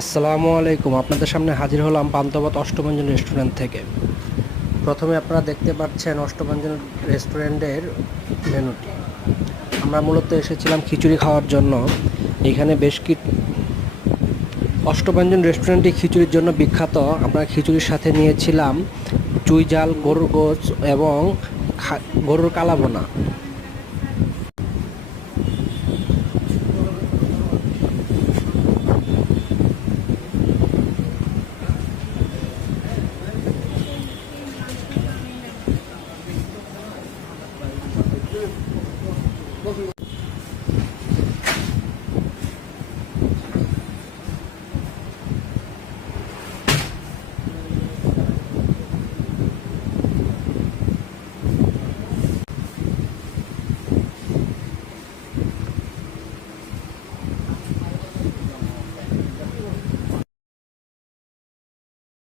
আসসালামু আলাইকুম। আপনাদের সামনে হাজির হলাম পান্থপথ অষ্টভঞ্জন রেস্টুরেন্ট থেকে। প্রথমে আপনারা দেখতে পাচ্ছেন অষ্টভঞ্জন রেস্টুরেন্টের মেনুটি। আমরা মূলত এসেছিলাম খিচুড়ি খাওয়ার জন্য। এখানে বেশ কি অষ্টভঞ্জন রেস্টুরেন্টটি খিচুড়ির জন্য বিখ্যাত। আমরা খিচুড়ির সাথে নিয়েছিলাম চুই ঝাল, গরুর গোশ এবং গরুর কালাভুনা।